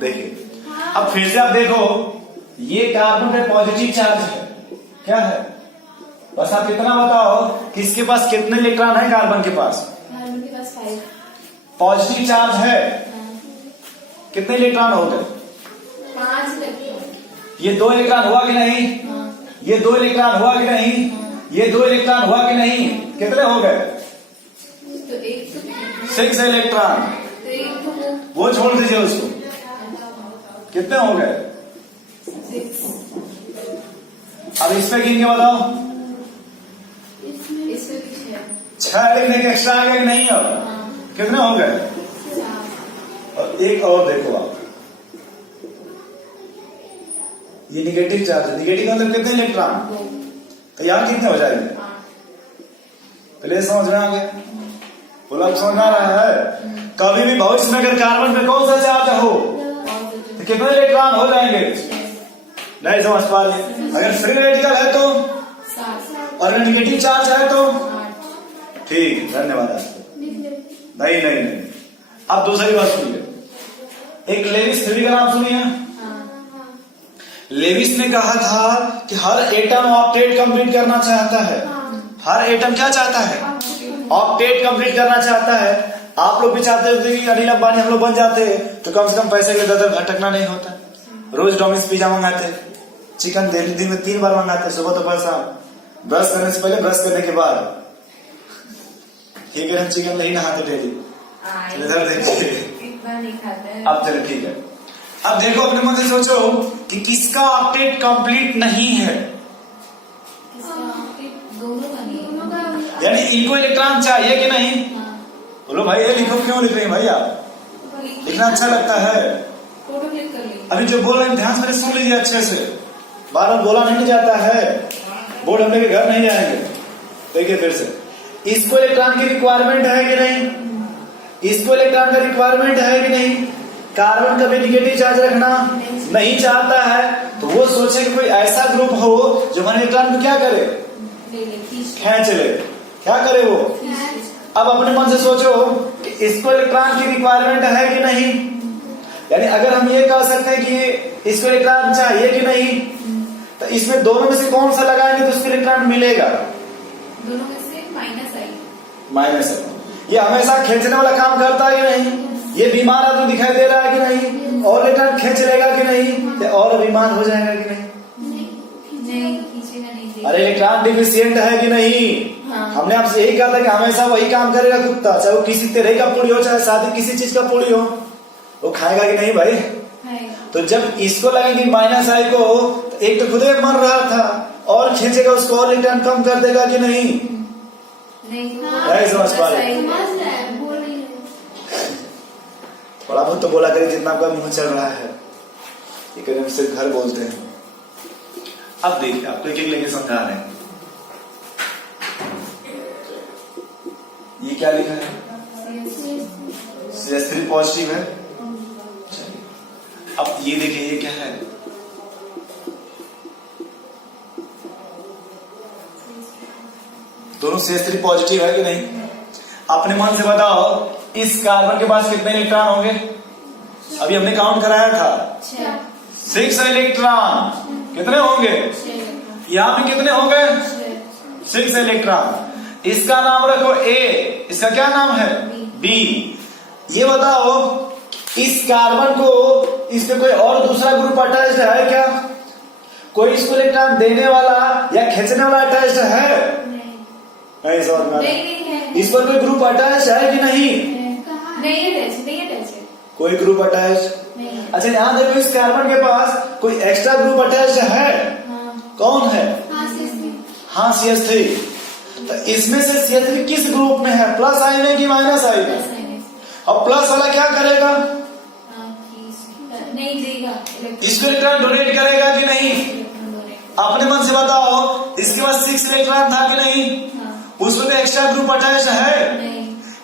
देखिए अब फिर से आप देखो, ये कार्बन पे पॉजिटिव चार्ज है, क्या है? बस आप इतना बताओ कि इसके पास कितने इलेक्ट्रॉन है? कार्बन के पास 5 पॉजिटिव चार्ज है, कितने इलेक्ट्रॉन हो गए? 5 इलेक्ट्रॉन। ये 2 इलेक्ट्रॉन हुआ कि नहीं? ये 2 इलेक्ट्रॉन हुआ कि नहीं? ये 2 इलेक्ट्रॉन हुआ कि नहीं? कितने हो गए? तो एक 6 इलेक्ट्रॉन। तो एक तो वो छोड़ दीजिए उसको, कितने हो गए? 6। अब इस पे गिन के बताओ। इसमें भी 6 लिखने के एक्स्ट्रा आ गए कि नहीं? अब कितने हो गए? 4। और एक और देखो आप, ये निगेटिव चार्ज है, निगेटिव मतलब कितने इलेक्ट्रॉन? तो यहाँ कितने हो जाएंगे? पहले समझ में आ गया? बोला समझ में आ रहा है? कभी भी भविष्य में अगर कार्बन पे कौन सा चार्ज हो तो कितने इलेक्ट्रॉन हो जाएंगे? नहीं समझ पा रहे? अगर फ्री रेडिकल है तो, 7 और नेगेटिव चार्ज है तो 8। ठीक, धन्यवाद आपको। नहीं नहीं नहीं, अब दूसरी बात सुनिए। एक लेविस थ्योरी का नाम सुनिए। लेविस ने कहा था कि हर एटम ऑक्टेट कंप्लीट करना चाहता है। हर एटम क्या चाहता है? ऑक्टेट कंप्लीट करना चाहता है। आप लोग भी चाहते होते कि अनिल अंबानी हम लोग बन जाते तो कम से कम पैसे के दर भटकना नहीं होता। रोज डोमिनोज पिज्जा मंगाते, चिकन डेली दिन में 3 बार मंगाते, सुबह दोपहर शाम, ब्रश करने से पहले, ब्रश करने के बाद। ठीक है, हम चिकन नहीं नहाते डेली। इधर देखिए, इतना नहीं खाता है। अब चलो ठीक है। अब देखो अपने मन से सोचो कि किसका ऑक्टेट कंप्लीट नहीं है? दोनों का नहीं। यानी इनको इलेक्ट्रॉन चाहिए कि नहीं? बोलो भाई, ये लिखो, क्यों लिख रहे हैं भाई आप? लिखना अच्छा लगता है। फोटो क्लिक कर ली। अभी जो बोल रहे हैं ध्यान से सुन लीजिए अच्छे से, बार बार बोला नहीं जाता है। बोर्ड हम लोग घर नहीं जाएंगे। देखिए फिर से, इसको इलेक्ट्रॉन की रिक्वायरमेंट है कि नहीं? इसको इलेक्ट्रॉन का रिक्वायरमेंट है कि नहीं? कार्बन कभी निगेटिव चार्ज रखना नहीं चाहता है, तो वो सोचे कि कोई ऐसा ग्रुप हो जो हमारे इलेक्ट्रॉन को क्या करे? खींच ले। क्या करे वो? अब अपने मन से सोचो कि इसको इलेक्ट्रॉन की रिक्वायरमेंट है कि नहीं? यानी अगर हम ये कह सकते हैं कि इसको इलेक्ट्रॉन चाहिए कि नहीं, तो इसमें दोनों में से कौन सा लगाएंगे तो उसको इलेक्ट्रॉन मिलेगा? दोनों में से माइनस है। ये हमेशा खींचने वाला काम करता है कि नहीं? ये बीमार आदमी दिखाई दे रहा है कि नहीं? और इलेक्ट्रॉन खींच लेगा कि नहीं? तो और बीमार हो जाएगा कि नहीं? खींचेगा नहीं। अरे इलेक्ट्रॉन डिफिशियंट है कि नहीं? हमने आपसे यही कहा था कि हमेशा वही काम करेगा कुत्ता, चाहे वो किसी तरह का पूरी हो, चाहे शादी किसी चीज का पूरी हो, वो खाएगा कि नहीं भाई? तो जब इसको लगेगी माइनस आई को, तो एक तो खुद में मर रहा था, और खींचेगा उसको और इलेक्ट्रॉन कम कर देगा कि नहीं? नहीं समझ पा रहे? थोड़ा बहुत तो बोला करिए, जितना आपका मुंह चल रहा है। ये हम सिर्फ घर बोलते हैं। अब देखिए, आपको एक एक लेके समझा रहे हैं। ये क्या लिखा है? CH3 पॉजिटिव है। अब ये देखिए, ये क्या है? दोनों CH3 पॉजिटिव है कि नहीं? अपने मन से बताओ, इस कार्बन के पास कितने इलेक्ट्रॉन होंगे? अभी हमने काउंट कराया था 6 इलेक्ट्रॉन। कितने होंगे? यहाँ पे कितने होंगे? 6 इलेक्ट्रॉन। इसका नाम रखो A, इसका क्या नाम है? B। ये बताओ, इस कार्बन को इस पे कोई और दूसरा ग्रुप अटैच्ड है क्या? कोई इसको इलेक्ट्रॉन देने वाला या खींचने वाला अटैच्ड है? नहीं समझ में? इस पर कोई ग्रुप अटैच है कि नहीं? कोई ग्रुप अटैच? अच्छा यहाँ देखो, इस कार्बन के पास कोई एक्स्ट्रा ग्रुप अटैच है? कौन है? हाँ, CH3। तो इसमें से CH3 किस ग्रुप में है? प्लस आई में कि माइनस आई में? और प्लस वाला क्या करेगा? नहीं देगा। इसको इलेक्ट्रॉन डोनेट करेगा कि नहीं? अपने मन से बताओ, इसके पास 6 इलेक्ट्रॉन था कि नहीं? उसमें एक्स्ट्रा ग्रुप अटैच है?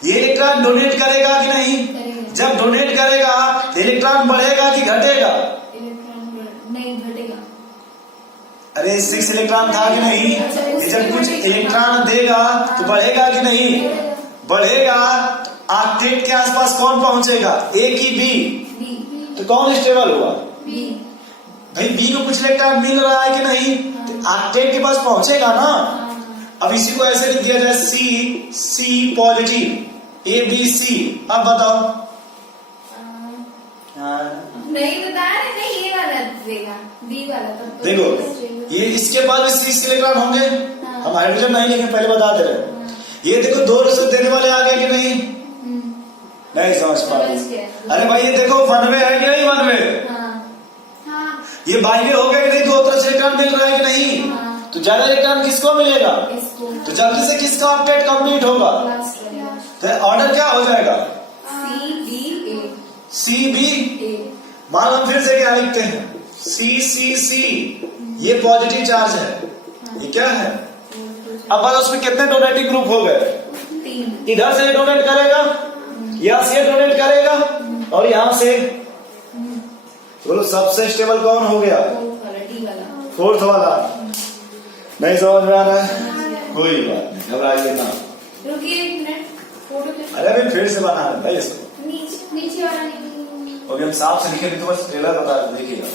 ये इलेक्ट्रॉन डोनेट करेगा कि नहीं? जब डोनेट करेगा तो इलेक्ट्रॉन बढ़ेगा कि घटेगा? नहीं, घटेगा। अरे 6 इलेक्ट्रॉन था कि नहीं? जब कुछ इलेक्ट्रॉन देगा तो बढ़ेगा कि नहीं? बढ़ेगा। ऑक्टेट के आसपास कौन पहुंचेगा, ए की बी? बी। तो कौन स्टेबल हुआ? बी। भाई बी को कुछ इलेक्ट्रॉन मिल रहा है कि नहीं, तो ऑक्टेट के पास पहुंचेगा ना। अब इसी को ऐसे लिख दिया जाए सी पॉजिटिव, ए बी सी। अब बताओ। नहीं बताया नहीं, ये वाला देगा, बी वाला। तब तो देखो ये इसके पास भी सी इलेक्ट्रॉन होंगे। हाँ। हम हाइड्रोजन नहीं लेंगे, पहले बता दे रहे। ये देखो 2 रिश्ते देने वाले आ गए कि नहीं? नहीं समझ पा रहे। समझ गया। अरे भाई ये देखो 1 वे है कि नहीं? 1 वे। हाँ। ये बाई वे हो गया कि नहीं? 2 तरफ से इलेक्ट्रॉन मिल रहा है कि नहीं? हाँ। तो ज्यादा इलेक्ट्रॉन किसको मिलेगा? इसको। तो जल्दी से किसका ऑक्टेट कंप्लीट होगा? लास्ट वाला। तो ऑर्डर क्या हो जाएगा? C B A. C B. A. मान लो हम फिर से क्या लिखते हैं, सी सी सी। ये पॉजिटिव चार्ज है, ये क्या है? अब बात उसमें कितने डोनेटिंग ग्रुप हो गए? 3। इधर से डोनेट करेगा, यहाँ से डोनेट करेगा, और यहाँ से। बोलो सबसे स्टेबल कौन हो गया? डी वाला। 4th वाला। नहीं समझ में आ रहा है? कोई बात नहीं, घबराइए ना। रुकिए 1 मिनट, फोटो क्लिक। अरे अभी फिर से बना है भाई इसको। नीचे वाला नहीं। अभी हम साफ से लिखे नहीं तो बस ट्रेलर बता रहे, देखिएगा।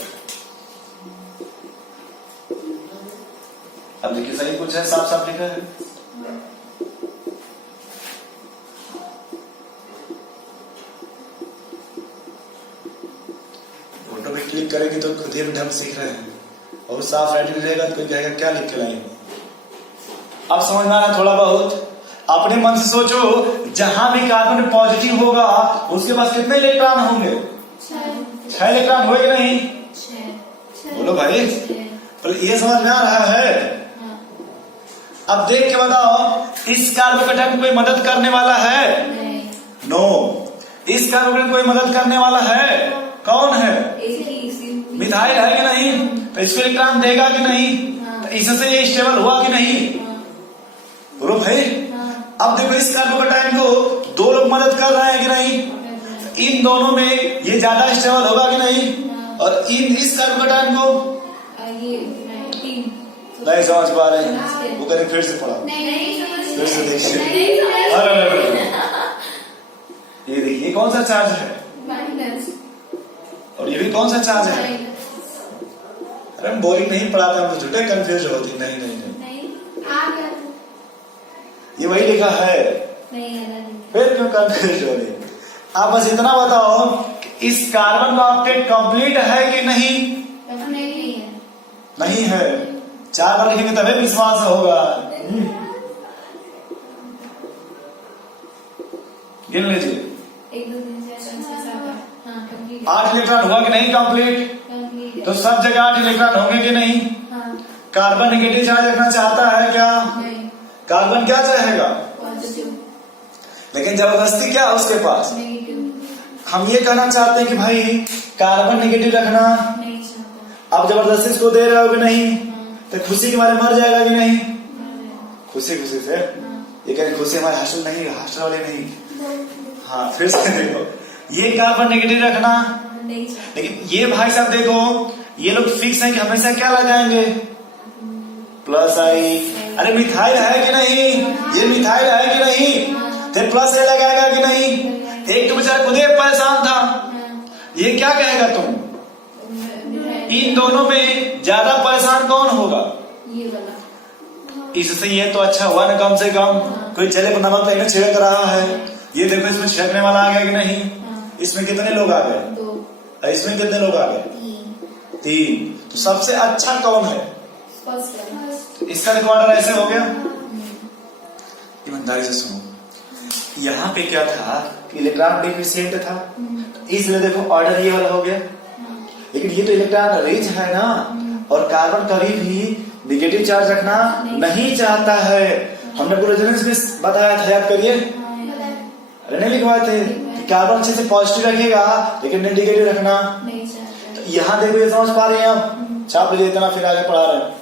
अब देखिए सही कुछ है, साफ साफ लिखा है। फोटो पे क्लिक करेंगे तो खुद ही हम सीख रहे हैं, और साफ राइटिंग रहेगा तो कोई कहेगा क्या लिख के लाएंगे। अब समझ में आना थोड़ा बहुत। अपने मन से सोचो, जहां भी कार्बन पॉजिटिव होगा उसके पास कितने इलेक्ट्रॉन होंगे? 6 इलेक्ट्रॉन हुए कि नहीं? बोलो भाई, तो ये समझ में आ रहा है? अब देख के बताओ, इस कार्बोकेटन को कोई मदद करने वाला है? नो। इस कार्बोकेटन को कोई मदद करने वाला है? कौन है? मिथाइल है कि नहीं? तो इसको इलेक्ट्रॉन देगा कि नहीं? तो इससे ये स्टेबल हुआ कि नहीं? बोलो भाई। अब देखो इस कार्बोकेटाइन को 2 लोग मदद कर रहे हैं कि नहीं? इन दोनों में ये ज्यादा स्टेबल होगा कि नहीं? और इस कार्बोकेटाइन को नहीं समझ पा रहे, वो करें फिर से पढ़ा, फिर से देखिए। ये देखिए कौन सा चार्ज है, और ये भी कौन सा चार्ज है? अरे हम बोरिंग नहीं पढ़ाते, हम झूठे कंफ्यूज होती। नहीं नहीं नहीं, ये वही लिखा है, फिर क्यों कंफ्यूज हो रही? आप बस इतना बताओ, इस कार्बन का ऑक्टेट कंप्लीट है कि नहीं? नहीं है। 4 बार लिखेंगे तभी विश्वास होगा। गिन लीजिए। 1 2 3 4 5 6 7 8 इलेक्ट्रॉन हुआ कि नहीं कंप्लीट? तो सब जगह 8 इलेक्ट्रॉन होंगे कि नहीं? कार्बन नेगेटिव चार्ज रखना चाहता है क्या? कार्बन क्या चाहेगा? लेकिन जबरदस्ती क्या है उसके पास? हम ये कहना चाहते हैं कि भाई कार्बन नेगेटिव रखना। अब जबरदस्ती इसको दे रहे हो कि नहीं? तो खुशी के मारे मर जाएगा कि नहीं? खुशी खुशी से। ये कहें खुशी हमारे हॉस्टल नहीं, हॉस्टल वाले नहीं। हाँ फिर से देखो, ये कार्बन नेगेटिव रखना, लेकिन ये भाई साहब देखो, ये लोग फिक्स है कि हमेशा क्या लगाएंगे? प्लस आई। अरे मिथाइल है कि नहीं? ये मिथाइल है कि नहीं? तो प्लस ए लगाएगा कि नहीं? एक तो बेचारा खुद ही परेशान था, ये क्या कहेगा तुम? इन दोनों में ज्यादा परेशान कौन होगा? ये वाला। इससे ये तो अच्छा हुआ ना, कम से कम कोई चले पर नमक नहीं छिड़क रहा है। ये देखो इसमें छिड़कने वाला आ गया कि नहीं? इसमें कितने लोग आ गए? 2। इसमें कितने लोग आ गए? 3। तो सबसे अच्छा कौन है? इसका रिकॉर्डर ऐसे हो गया। ईमानदारी से सुनो, यहाँ पे क्या था? इलेक्ट्रॉन डिफिशिएंट था, इसलिए देखो ऑर्डर ये वाला हो गया। लेकिन ये तो इलेक्ट्रॉन रिच है ना, और कार्बन कभी भी नेगेटिव चार्ज रखना नहीं चाहता है। हमने पूरे रेजोनेंस में बताया था, याद करिए। अरे नहीं लिखवाए थे, कार्बन अच्छे से पॉजिटिव रखेगा लेकिन नेगेटिव रखना। तो यहाँ देखो, ये समझ पा रहे हैं आप? छाप लीजिए इतना, फिर आगे पढ़ा रहे हैं।